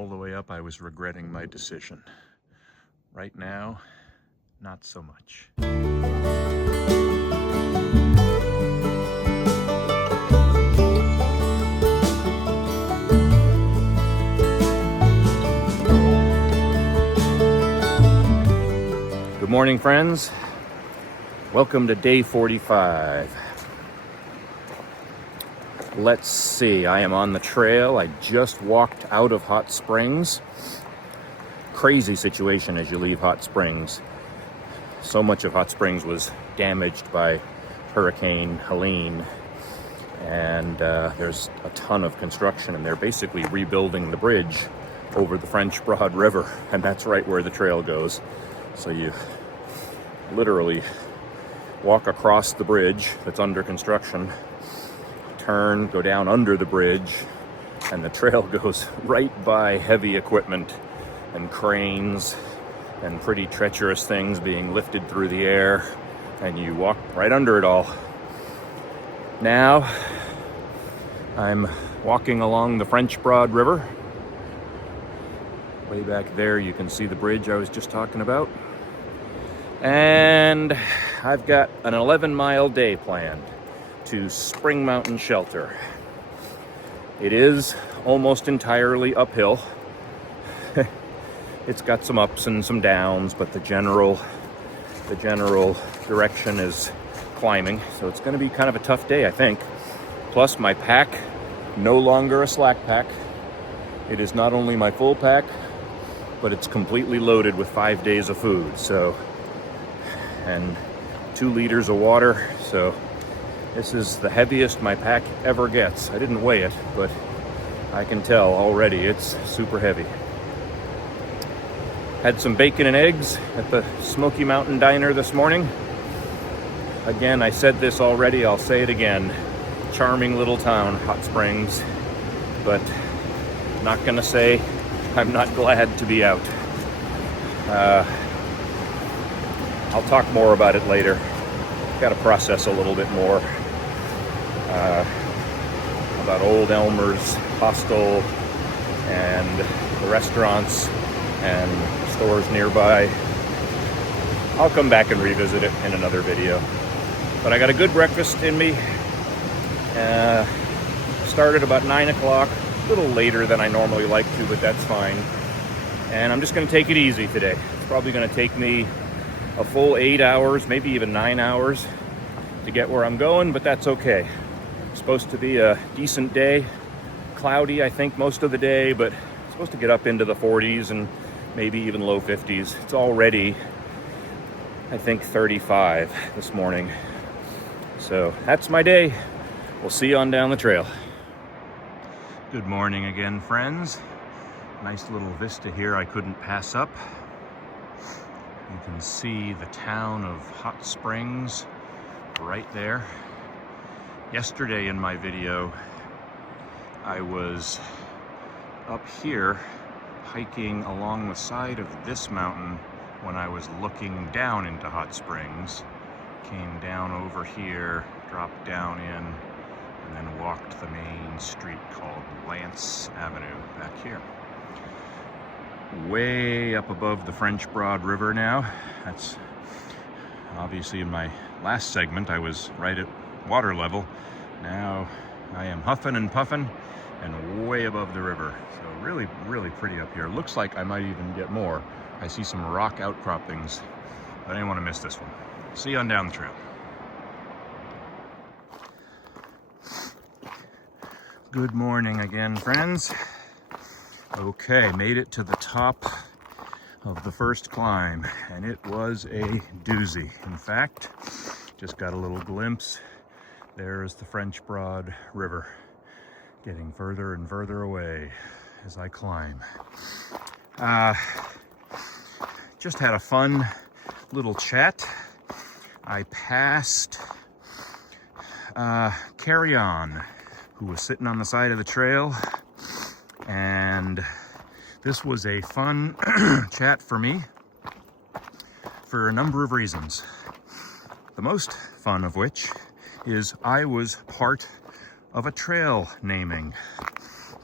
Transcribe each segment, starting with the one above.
all the way up, I was regretting my decision. Right now, not so much. Good morning, friends. Welcome to day 45. Let's see, I am on the trail. I just walked out of Hot Springs. Crazy situation as you leave Hot Springs. So much of Hot Springs was damaged by Hurricane Helene, and there's a ton of construction, and they're basically rebuilding the bridge over the French Broad River, and that's right where the trail goes. So you literally walk across the bridge that's under construction, turn, go down under the bridge, and the trail goes right by heavy equipment and cranes and pretty treacherous things being lifted through the air, and you walk right under it all. Now I'm walking along the French Broad River. Way back there you can see the bridge I was just talking about. And I've got an 11-mile day planned to Spring Mountain Shelter. It is almost entirely uphill. It's got some ups and some downs, but the general direction is climbing. So it's going to be kind of a tough day, I think. Plus my pack, no longer a slack pack. It is not only my full pack, but it's completely loaded with 5 days of food. So, and 2 liters of water. So this is the heaviest my pack ever gets. I didn't weigh it, but I can tell already it's super heavy. Had some bacon and eggs at the Smoky Mountain Diner this morning. Again, I said this already, I'll say it again. Charming little town, Hot Springs, but not gonna say I'm not glad to be out. I'll talk more about it later. Got to process a little bit more about Old Elmer's Hostel and the restaurants and stores nearby. I'll come back and revisit it in another video. But I got a good breakfast in me. Started about 9 o'clock, a little later than I normally like to, but that's fine. And I'm just going to take it easy today. It's probably going to take me a full 8 hours, maybe even 9 hours to get where I'm going, but that's okay. It's supposed to be a decent day. Cloudy, I think, most of the day, but it's supposed to get up into the 40s and maybe even low 50s. It's already, I think, 35 this morning. So that's my day. We'll see you on down the trail. Good morning again, friends. Nice little vista here I couldn't pass up. You can see the town of Hot Springs right there. Yesterday in my video, I was up here hiking along the side of this mountain when I was looking down into Hot Springs. Came down over here, dropped down in, and then walked the main street called Lance Avenue back here. Way up above the French Broad River now. That's obviously in my last segment I was right at water level. Now I am huffing and puffing and way above the river. So really, really pretty up here. Looks like I might even get more. I see some rock outcroppings, but I didn't want to miss this one. See you on down the trail. Good morning again, friends. Okay, made it to the top of the first climb, and it was a doozy. In fact, just got a little glimpse. There's the French Broad River, getting further and further away as I climb. Just had a fun little chat. I passed Carryon, who was sitting on the side of the trail, and this was a fun chat for me for a number of reasons. The most fun of which is I was part of a trail naming.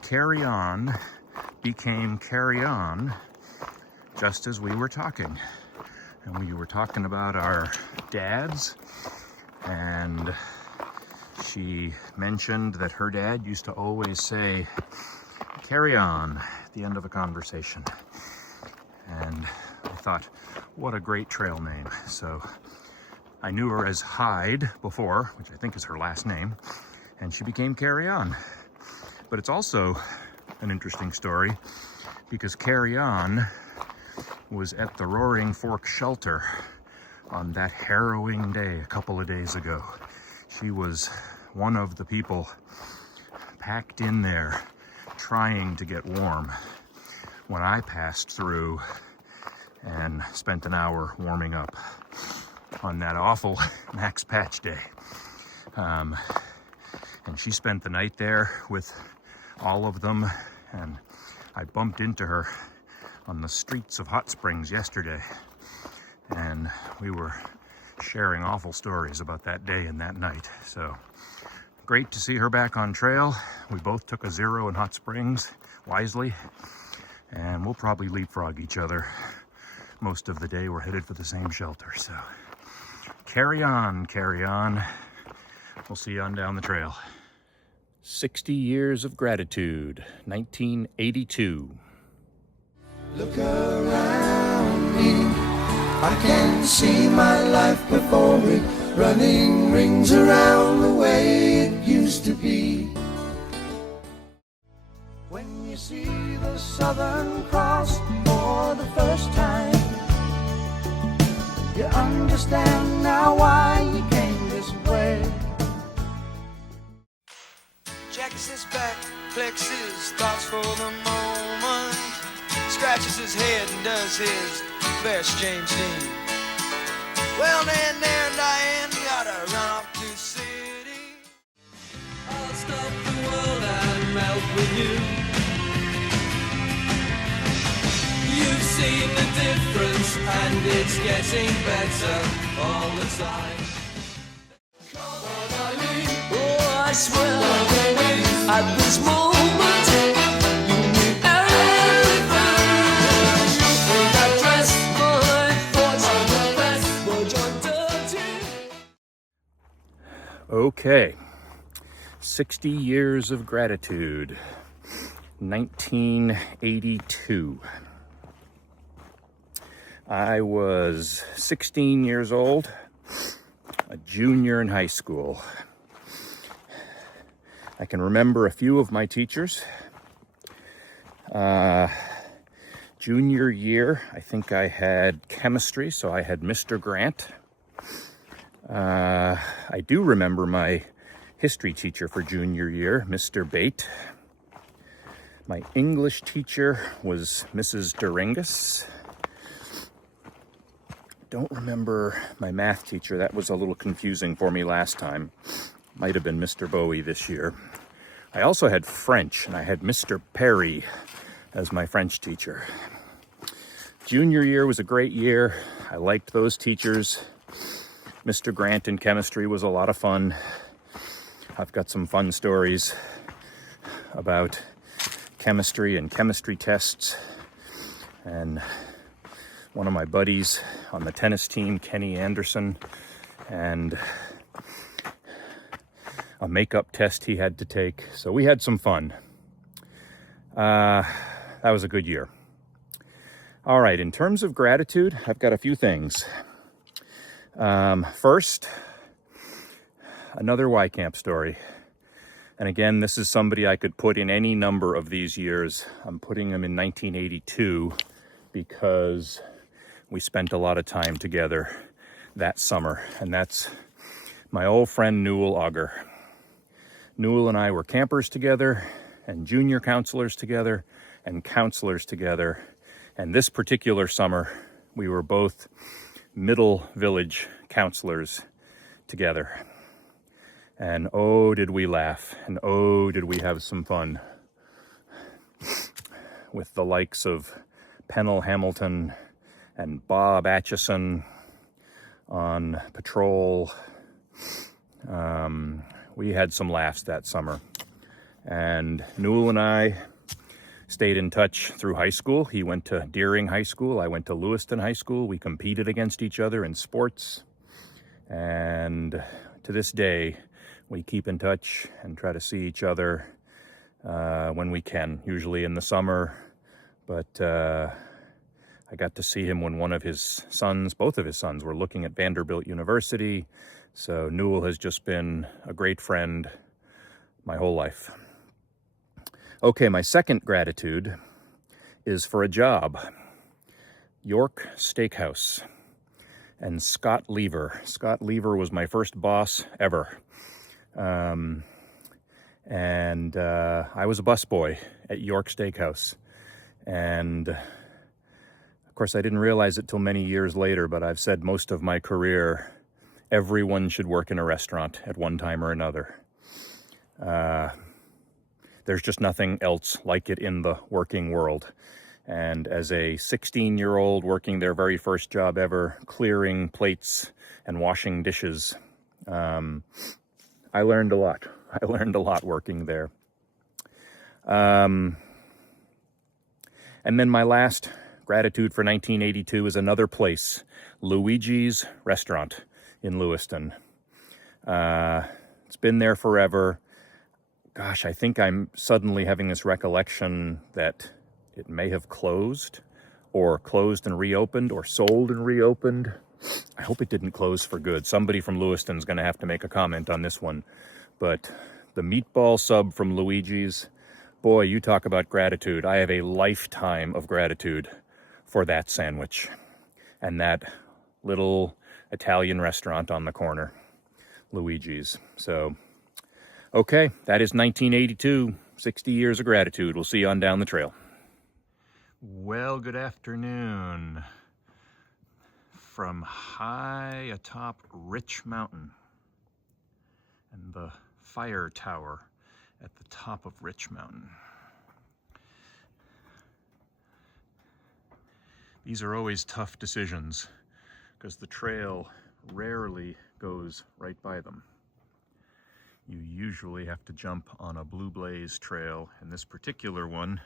Carryon became Carryon just as we were talking. And we were talking about our dads, and she mentioned that her dad used to always say, "Carry on," at the end of a conversation. And I thought, what a great trail name. So I knew her as Hyde before, which I think is her last name, and she became Carryon. But it's also an interesting story because Carryon was at the Roaring Fork shelter on that harrowing day a couple of days ago. She was one of the people packed in there trying to get warm when I passed through and spent an hour warming up on that awful Max Patch day. And she spent the night there with all of them, and I bumped into her on the streets of Hot Springs yesterday, and we were sharing awful stories about that day and that night. So great to see her back on trail. We both took a 0 in Hot Springs wisely, and we'll probably leapfrog each other most of the day. We're headed for the same shelter, so carry on, carry on. We'll see you on down the trail. 60 Years of Gratitude, 1982. Look around me, I can see my life before me, running rings around the way it used to be. When you see the Southern Cross for the first time, you understand now why you came this way. Jacks his back, flexes thoughts for the moment, scratches his head and does his best James Dean. Well then there Diane gotta run off to the city. I'll stop the world and melt with you. You've seen the difference and it's getting better all the time. Oh, I swear at this moment you need everything. In that dress, my thoughts are the best, but you're dirty. Okay, 60 Years of Gratitude, 1982. I was 16 years old, a junior in high school. I can remember a few of my teachers. Junior year, I think I had chemistry, so I had Mr. Grant. I do remember my history teacher for junior year, Mr. Bate. My English teacher was Mrs. Doringus. Don't remember my math teacher. That was a little confusing for me last time. Might have been Mr. Bowie this year. I also had French, and I had Mr. Perry as my French teacher. Junior year was a great year. I liked those teachers. Mr. Grant in chemistry was a lot of fun. I've got some fun stories about chemistry and chemistry tests. And one of my buddies on the tennis team, Kenny Anderson, and a makeup test he had to take. So we had some fun. That was a good year. All right, in terms of gratitude, I've got a few things. First, another Y Camp story. And again, this is somebody I could put in any number of these years. I'm putting him in 1982 because we spent a lot of time together that summer. And that's my old friend Newell Auger. Newell and I were campers together and junior counselors together and counselors together. And this particular summer, we were both middle village counselors together. And oh, did we laugh, and oh, did we have some fun with the likes of Pennell Hamilton and Bob Atchison on patrol. We had some laughs that summer. And Newell and I stayed in touch through high school. He went to Deering High School. I went to Lewiston High School. We competed against each other in sports. And to this day, we keep in touch and try to see each other when we can, usually in the summer. But I got to see him when one of his sons, both of his sons, were looking at Vanderbilt University. So Newell has just been a great friend my whole life. Okay, my second gratitude is for a job. York Steakhouse and Scott Lever. Scott Lever was my first boss ever. I was a busboy at York Steakhouse. And of course, I didn't realize it till many years later, but I've said most of my career, everyone should work in a restaurant at one time or another. There's just nothing else like it in the working world. And as a 16-year-old working their very first job ever, clearing plates and washing dishes, I learned a lot. I learned a lot working there. And then my last gratitude for 1982 is another place, Luigi's Restaurant in Lewiston. It's been there forever. Gosh, I think I'm suddenly having this recollection that it may have closed, or closed and reopened, or sold and reopened. I hope it didn't close for good. Somebody from Lewiston's going to have to make a comment on this one. But the meatball sub from Luigi's, boy, you talk about gratitude. I have a lifetime of gratitude for that sandwich and that little Italian restaurant on the corner, Luigi's. So, okay, that is 1982, 60 years of gratitude. We'll see you on down the trail. Well, good afternoon from high atop Rich Mountain and the fire tower at the top of Rich Mountain. These are always tough decisions because the trail rarely goes right by them. You usually have to jump on a Blue Blaze trail, and this particular one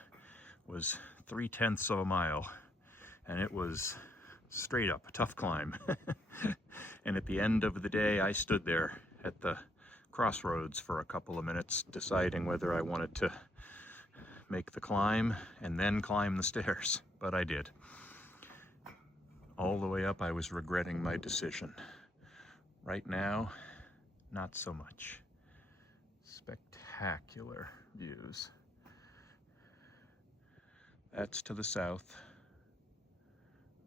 was 3/10 of a mile, and it was straight up a tough climb. And at the end of the day, I stood there at the crossroads for a couple of minutes deciding whether I wanted to make the climb and then climb the stairs, but I did. All the way up, I was regretting my decision. Right now, not so much. Spectacular views. That's to the south,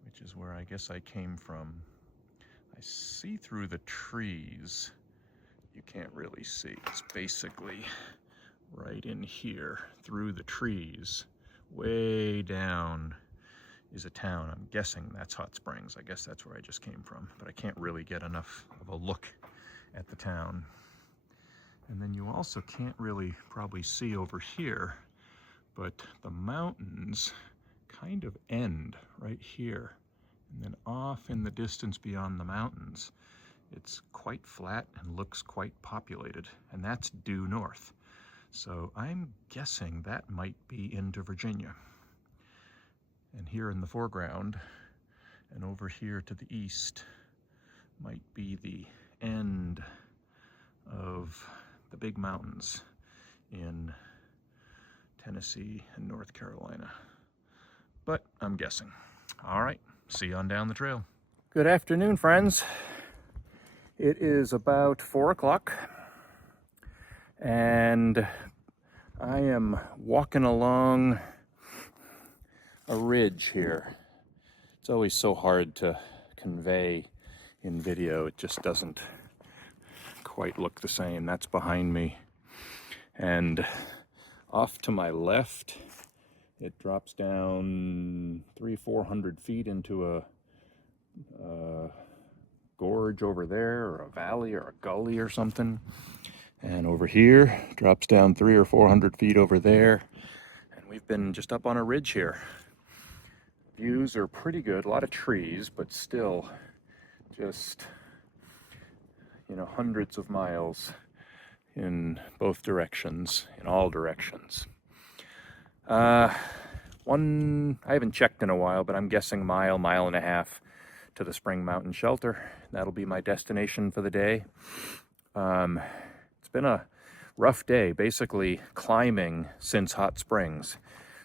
which is where I guess I came from. I see through the trees. You can't really see. It's basically right in here, through the trees, way down is a town. I'm guessing that's Hot Springs. I guess that's where I just came from, but I can't really get enough of a look at the town. And then you also can't really probably see over here, but the mountains kind of end right here. And then off in the distance beyond the mountains, it's quite flat and looks quite populated, and that's due north. So I'm guessing that might be into Virginia. And here in the foreground, and over here to the east, might be the end of the big mountains in Tennessee and North Carolina. But I'm guessing. All right, see you on down the trail. Good afternoon, friends. It is about 4 o'clock, and I am walking along a ridge here. It's always so hard to convey in video. It just doesn't quite look the same. That's behind me. And off to my left, it drops down 300-400 feet into a gorge over there, or a valley, or a gully or something. And over here, drops down 300 or 400 feet over there. And we've been just up on a ridge here. Views are pretty good, a lot of trees, but still just, you know, hundreds of miles in both directions, in all directions. I haven't checked in a while, but I'm guessing mile and a half to the Spring Mountain Shelter. That'll be my destination for the day. It's been a rough day, basically climbing since Hot Springs.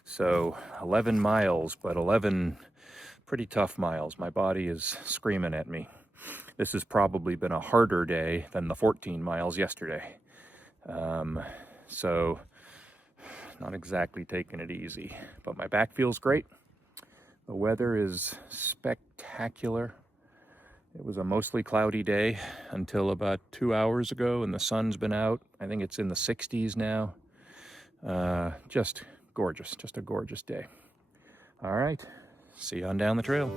So 11 miles, but 11 pretty tough miles. My body is screaming at me. This has probably been a harder day than the 14 miles yesterday. So not exactly taking it easy, but my back feels great. The weather is spectacular. It was a mostly cloudy day until about 2 hours ago, and the sun's been out. I think it's in the 60s now. Just gorgeous, just a gorgeous day. All right, see you on down the trail.